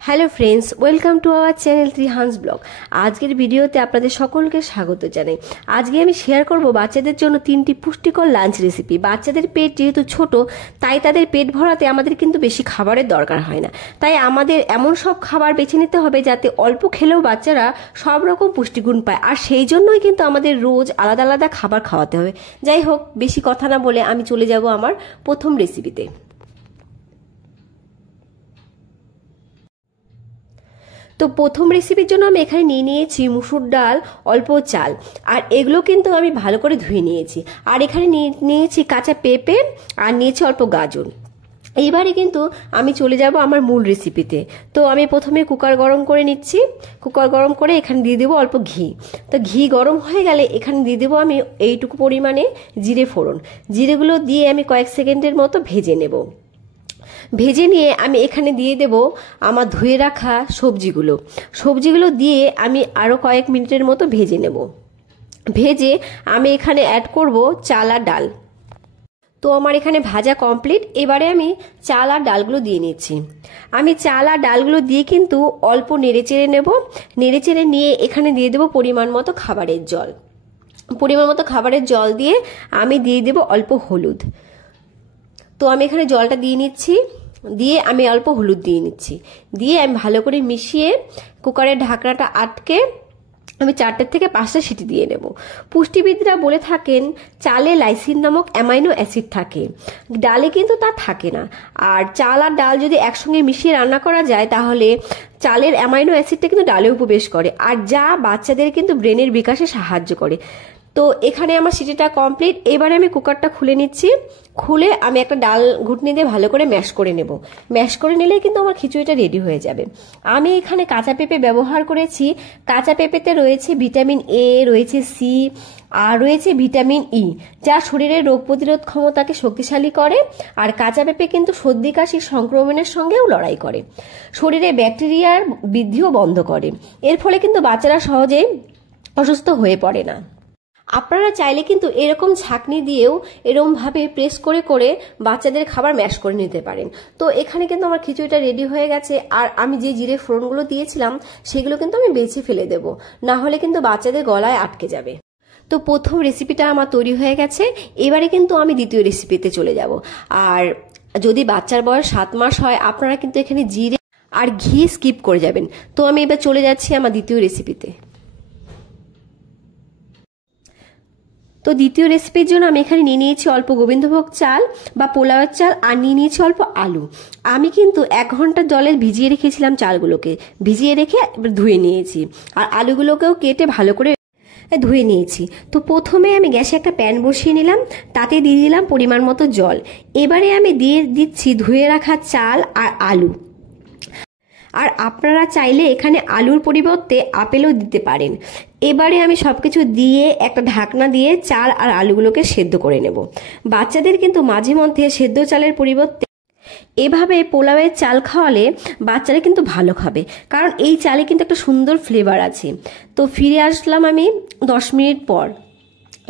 Hello friends, welcome to our channel Trihans blog. আজকের ভিডিওতে আপনাদের সকলকে স্বাগত জানাই। আজকে আমি শেয়ার করব বাচ্চাদের জন্য 3টি পুষ্টিকর লাঞ্চ রেসিপি। বাচ্চাদের পেট যেহেতু ছোট, তাই তাদের পেট ভরাতে আমাদের কিন্তু বেশি খাবারের দরকার হয় না। তাই আমাদের এমন সব খাবার বেছে নিতে হবে যাতে অল্প খেলেও বাচ্চারা সব রকম পুষ্টিগুণ পায়। আর সেই জন্যই কিন্তু আমাদের রোজ আলাদা আলাদা খাবার খাওয়াতে হবে। যাই হোক, বেশি কথা না বলে আমি চলে যাব আমার প্রথম রেসিপিতে। তো প্রথম রেসিপির জন্য আমি এখানে নিয়েছি মুসুর ডাল, অল্প চাল, আর এগুলো কিন্তু আমি ভালো করে ধুয়ে নিয়েছি। আর এখানে নিয়েছি কাঁচা পেঁপে, আর নিয়েছি অল্প গাজর। এইবারে কিন্তু আমি চলে যাব আমার মূল রেসিপিতে। তো আমি প্রথমে কুকার গরম করে নিচ্ছি। কুকার গরম করে এখানে দিয়ে দেবো অল্প ঘি। তো ঘি গরম হয়ে গেলে এখানে দিয়ে দেবো আমি এইটুকু পরিমাণে জিরে ফোড়ন। জিরেগুলো দিয়ে আমি কয়েক সেকেন্ডের মতো ভেজে নেব। ভেজে নিয়ে আমি এখানে দিয়ে দেব আমার ধুয়ে রাখা সবজিগুলো দিয়ে আমি আরও কয়েক মিনিটের মতো ভেজে নেব। ভেজে আমি এখানে অ্যাড করব চাল আর ডাল। তো আমার এখানে ভাজা কমপ্লিট। এবারে আমি চাল আর ডালগুলো দিয়ে নিচ্ছি। আমি চাল আর ডালগুলো দিয়ে কিন্তু অল্প নেড়েচেড়ে নেব। নেড়েচেড়ে নিয়ে এখানে দিয়ে দেব পরিমাণ মতো খাবারের জল দিয়ে আমি দিয়ে দেব অল্প হলুদ। তো আমি এখানে জলটা দিয়ে নিচ্ছি, দিয়ে আমি অল্প হলুদ দিয়ে নিচ্ছি, দিয়ে আমি ভালো করে মিশিয়ে কুকারের ঢাকনাটা আটকে আমি 4 থেকে 5টা সিটি দিয়ে নেব। পুষ্টিবিদরা বলে থাকেন চালে লাইসিন নামক অ্যামাইনো অ্যাসিড থাকে, ডালে কিন্তু তা থাকে না। আর চাল আর ডাল যদি একসঙ্গে মিশিয়ে রান্না করা যায় তাহলে চালের অ্যামাইনো অ্যাসিডটা কিন্তু ডালেও প্রবেশ করে, আর যা বাচ্চাদের কিন্তু ব্রেনের বিকাশে সাহায্য করে। তো এখানে আমার সিটিটা কমপ্লিট। এবারে আমি কুকারটা খুলে নিচ্ছি। খুলে আমি একটা ডাল ঘুটনি দিয়ে ভালো করে ম্যাশ করে নেব। ম্যাশ করে নিলেই কিন্তু আমার খিচুড়িটা রেডি হয়ে যাবে। আমি এখানে কাঁচা পেঁপে ব্যবহার করেছি। কাঁচা পেঁপেতে রয়েছে ভিটামিন এ, রয়েছে সি, আর রয়েছে ভিটামিন ই, যা শরীরের রোগ প্রতিরোধ ক্ষমতাকে শক্তিশালী করে। আর কাঁচা পেঁপে কিন্তু সর্দি কাশি সংক্রমণের সঙ্গেও লড়াই করে, শরীরে ব্যাকটেরিয়ার বৃদ্ধিও বন্ধ করে। এর ফলে কিন্তু বাচ্চারা সহজেই অসুস্থ হয়ে পড়ে না। আপনারা চাইলে কিন্তু এরকম ছাঁকনি দিয়েও এরকম ভাবে প্রেস করে করে বাচ্চাদের খাবার ম্যাশ করে নিতে পারেন। তো এখানে কিন্তু আমার খিচুড়িটা রেডি হয়ে গেছে। আর আমি যে জিরে ফোড়নগুলো দিয়েছিলাম সেগুলো কিন্তু আমি বেছে ফেলে দেব, না হলে কিন্তু বাচ্চাদের গলায় আটকে যাবে। তো প্রথম রেসিপিটা আমার তৈরি হয়ে গেছে। এবারে কিন্তু আমি দ্বিতীয় রেসিপিতে চলে যাব। আর যদি বাচ্চার বয়স 7 মাস হয় আপনারা কিন্তু এখানে জিরে আর ঘি স্কিপ করে যাবেন। তো আমি এবার চলে যাচ্ছি আমার দ্বিতীয় রেসিপিতে। তো দ্বিতীয় রেসিপির জন্য আমি এখানে নিয়ে নিয়েছি অল্প গোবিন্দভোগ চাল বা পোলাওয়ের চাল, আর নিয়ে নিয়েছি অল্প আলু। আমি কিন্তু 1 ঘন্টা জলে ভিজিয়ে রেখেছিলাম চালগুলোকে, ভিজিয়ে রেখে ধুয়ে নিয়েছি। আর আলুগুলোকেও কেটে ভালো করে ধুয়ে নিয়েছি। তো প্রথমে আমি গ্যাসে একটা প্যান বসিয়ে নিলাম, তাতে দিয়ে দিলাম পরিমাণ মতো জল। এবারে আমি দিয়ে দিচ্ছি ধুয়ে রাখা চাল আর আলু। আর আপনারা চাইলে এখানে আলুর পরিবর্তে আপেলও দিতে পারেন। এবারে আমি সবকিছু দিয়ে একটা ঢাকনা দিয়ে চাল আর আলুগুলোকে সেদ্ধ করে নেব। বাচ্চাদের কিন্তু মাঝে মধ্যে সেদ্ধ চালের পরিবর্তে এভাবে পোলাওয়ের চাল খাওয়ালে বাচ্চারা কিন্তু ভালো খাবে, কারণ এই চালে কিন্তু একটা সুন্দর ফ্লেভার আছে। তো ফিরে আসলাম আমি 10 মিনিট পর।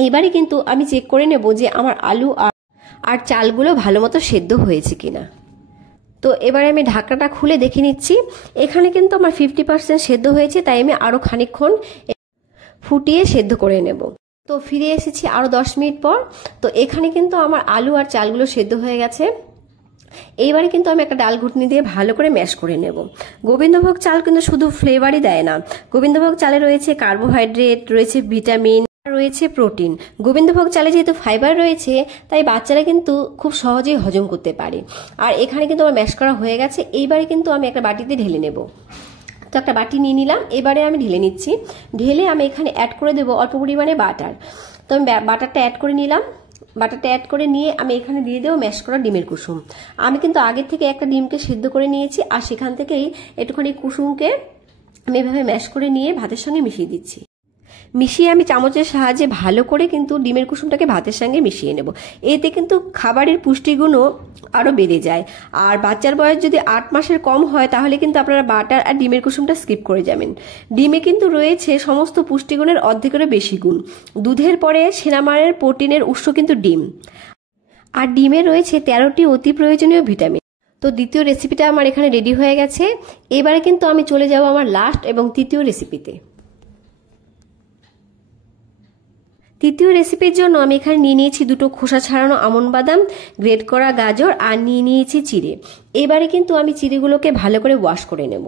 এবারে কিন্তু আমি চেক করে নেব যে আমার আলু আর চালগুলো ভালো মতো সেদ্ধ হয়েছে কিনা। তো এবারে আমি ঢাকনাটা খুলে দেখে নিচ্ছি। এখানে কিন্তু আমার 50% সেদ্ধ হয়েছে, তাই আমি আরো খানিকক্ষণ ফুটিয়ে সেদ্ধ করে নেব। তো ফিরে এসেছি আরো 10 মিনিট পর। তো এখানে কিন্তু আমার আলু আর চালগুলো সেদ্ধ হয়ে গেছে। এইবারে কিন্তু আমি একটা ডাল ঘুটনি দিয়ে ভালো করে ম্যাশ করে নেব। গোবিন্দভোগ চাল কিন্তু শুধু ফ্লেভারই দেয় না, গোবিন্দভোগ চালে রয়েছে কার্বোহাইড্রেট, রয়েছে ভিটামিন, রয়েছে প্রোটিন। গোবিন্দভোগ চালে যেহেতু ফাইবার রয়েছে তাই বাচ্চারা কিন্তু খুব সহজেই হজম করতে পারে। আর এখানে কিন্তু আমার ম্যাশ করা হয়ে গেছে। এইবারে কিন্তু আমি একটা বাটিতে ঢেলে নেব। তো একটা বাটি নিয়ে নিলাম, এবারে আমি ঢেলে নিচ্ছি। ঢেলে আমি এখানে অ্যাড করে দেবো অল্প পরিমাণে বাটার। তো আমি বাটারটা অ্যাড করে নিলাম। বাটারটা অ্যাড করে নিয়ে আমি এখানে দিয়ে দেবো ম্যাশ করা ডিমের কুসুম। আমি কিন্তু আগের থেকে একটা ডিমকে সিদ্ধ করে নিয়েছি, আর সেখান থেকেই একটুখানি কুসুমকে আমি এভাবে ম্যাশ করে নিয়ে ভাতের সঙ্গে মিশিয়ে দিচ্ছি। মিশিয়ে আমি চামচের সাহায্যে ভালো করে কিন্তু ডিমের কুসুমটাকে ভাতের সঙ্গে মিশিয়ে নেব। এতে কিন্তু খাবারের পুষ্টিগুণও আরও বেড়ে যায়। আর বাচ্চার বয়স যদি 8 মাসের কম হয় তাহলে কিন্তু আপনারা বাটার আর ডিমের কুসুমটা স্কিপ করে যাবেন। ডিমে কিন্তু রয়েছে সমস্ত পুষ্টিগুণের অর্ধেকেরও বেশি গুণ। দুধের পরে সেরামারের প্রোটিনের উৎস কিন্তু ডিম। আর ডিমে রয়েছে 13টি অতি প্রয়োজনীয় ভিটামিন। তো দ্বিতীয় রেসিপিটা আমার এখানে রেডি হয়ে গেছে। এবারে কিন্তু আমি চলে যাব আমার লাস্ট এবং তৃতীয় রেসিপিতে। তৃতীয় রেসিপির জন্য আমি এখানে নিয়ে নিয়েছি দুটো খোসা ছাড়ানো আমন্ড বাদাম, গ্রেট করা গাজর আর নিয়ে নিয়েছি চিড়ে। এবারে কিন্তু আমি চিড়েগুলোকে ভালো করে ওয়াশ করে নেব।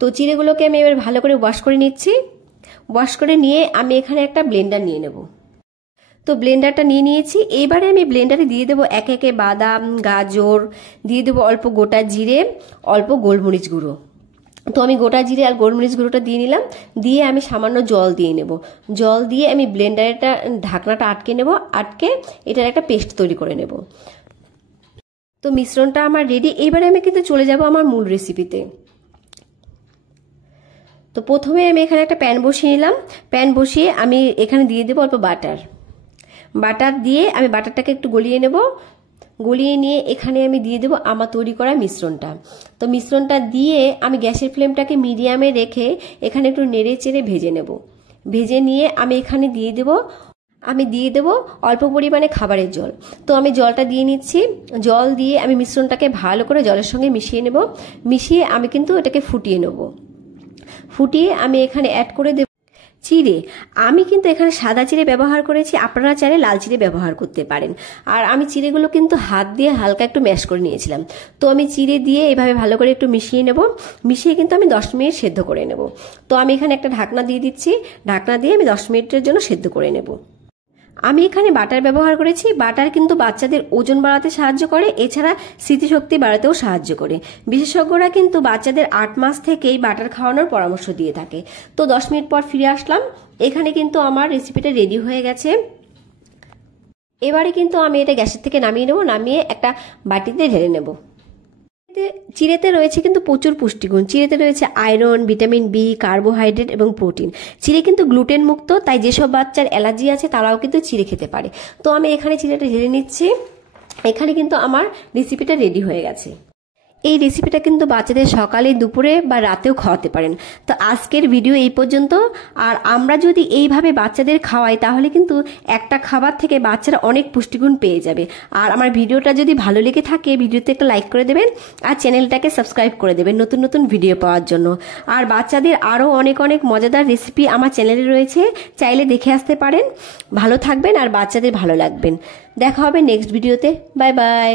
তো চিড়েগুলোকে আমি এবার ভালো করে ওয়াশ করে নিচ্ছি। ওয়াশ করে নিয়ে আমি এখানে একটা ব্লেন্ডার নিয়ে নেব। তো ব্লেন্ডারটা নিয়ে নিয়েছি। এবারে আমি ব্লেন্ডারে দিয়ে দেবো একে একে বাদাম, গাজর, দিয়ে দেবো অল্প গোটা জিরে, অল্প গোলমরিচ গুঁড়ো। তো আমি গোটা জিরে আর গোলমরিচ গুঁড়োটা দিয়ে নিলাম। দিয়ে আমি সামান্য জল দিয়ে নেব। জল দিয়ে আমি ব্লেন্ডারেটা ঢাকনাটা আটকে নেব। আটকে এটার একটা পেস্ট তৈরি করে নেব। তো মিশ্রণটা আমার রেডি। এবারে আমি কিন্তু চলে যাব আমার মূল রেসিপিতে। তো প্রথমে আমি এখানে একটা প্যান বসিয়ে নিলাম। প্যান বসিয়ে আমি এখানে দিয়ে দেবো অল্প বাটার। বাটার দিয়ে আমি বাটারটাকে একটু গলিয়ে নেব। গলিয়ে নিয়ে এখানে আমি দিয়ে দেবো আমার তৈরি করা মিশ্রণটা। তো মিশ্রণটা দিয়ে আমি গ্যাসের ফ্লেমটাকে মিডিয়ামে রেখে এখানে একটু নেড়ে চেড়ে ভেজে নেব। ভেজে নিয়ে আমি এখানে দিয়ে দেবো অল্প পরিমাণে খাবারের জল। তো আমি জলটা দিয়ে নিচ্ছি। জল দিয়ে আমি মিশ্রণটাকে ভালো করে জলের সঙ্গে মিশিয়ে নেব। মিশিয়ে আমি কিন্তু এটাকে ফুটিয়ে নেব। ফুটিয়ে আমি এখানে অ্যাড করে দেব চিড়ে। আমি কিন্তু এখানে সাদা চিড়ে ব্যবহার করেছি, আপনারা চাইলে লাল চিড়ে ব্যবহার করতে পারেন। আর আমি চিড়েগুলো কিন্তু হাত দিয়ে হালকা একটু ম্যাশ করে নিয়েছিলাম। তো আমি চিড়ে দিয়ে এভাবে ভালো করে একটু মিশিয়ে নেব। মিশিয়ে কিন্তু আমি 10 মিনিট সেদ্ধ করে নেব। তো আমি এখানে একটা ঢাকনা দিয়ে দিচ্ছি। ঢাকনা দিয়ে আমি 10 মিনিটের জন্য সেদ্ধ করে নেব। আমি এখানে বাটার ব্যবহার করেছি। বাটার কিন্তু বাচ্চাদের ওজন বাড়াতে সাহায্য করে, এছাড়া স্মৃতিশক্তি বাড়াতেও সাহায্য করে। বিশেষজ্ঞরা কিন্তু বাচ্চাদের 8 মাস থেকেই বাটার খাওয়ানোর পরামর্শ দিয়ে থাকে। তো 10 মিনিট পর ফিরে আসলাম। এখানে কিন্তু আমার রেসিপিটা রেডি হয়ে গেছে। এবারে কিন্তু আমি এটা গ্যাসের থেকে নামিয়ে নেব। নামিয়ে একটা বাটিতে ঢেলে নেব। চিড়েতে রয়েছে কিন্তু প্রচুর পুষ্টিগুণ। চিড়েতে রয়েছে আয়রন, ভিটামিন বি, কার্বোহাইড্রেট এবং প্রোটিন। চিড়ে কিন্তু গ্লুটেন মুক্ত, তাই যেসব বাচ্চার অ্যালার্জি আছে তারাও কিন্তু চিড়ে খেতে পারে। তো আমি এখানে চিড়েটা ঢেলে নিচ্ছি। এখানে কিন্তু আমার রেসিপিটা রেডি হয়ে গেছে। এই রেসিপিটা কিন্তু বাচ্চাদের সকালে, দুপুরে বা রাতেও খাওয়াতে পারেন। তো আজকের ভিডিও এই পর্যন্ত। আর আমরা যদি এইভাবে বাচ্চাদের খাওয়াই তাহলে কিন্তু একটা খাবার থেকে বাচ্চারা অনেক পুষ্টিগুণ পেয়ে যাবে। আর আমার ভিডিওটা যদি ভালো লেগে থাকে ভিডিওতে একটা লাইক করে দেবেন আর চ্যানেলটাকে সাবস্ক্রাইব করে দেবেন নতুন নতুন ভিডিও পাওয়ার জন্য। আর বাচ্চাদের আরও অনেক অনেক মজাদার রেসিপি আমার চ্যানেলে রয়েছে, চাইলে দেখে আসতে পারেন। ভালো থাকবেন আর বাচ্চাদের ভালো লাগবেন। দেখা হবে নেক্সট ভিডিওতে। Bye bye.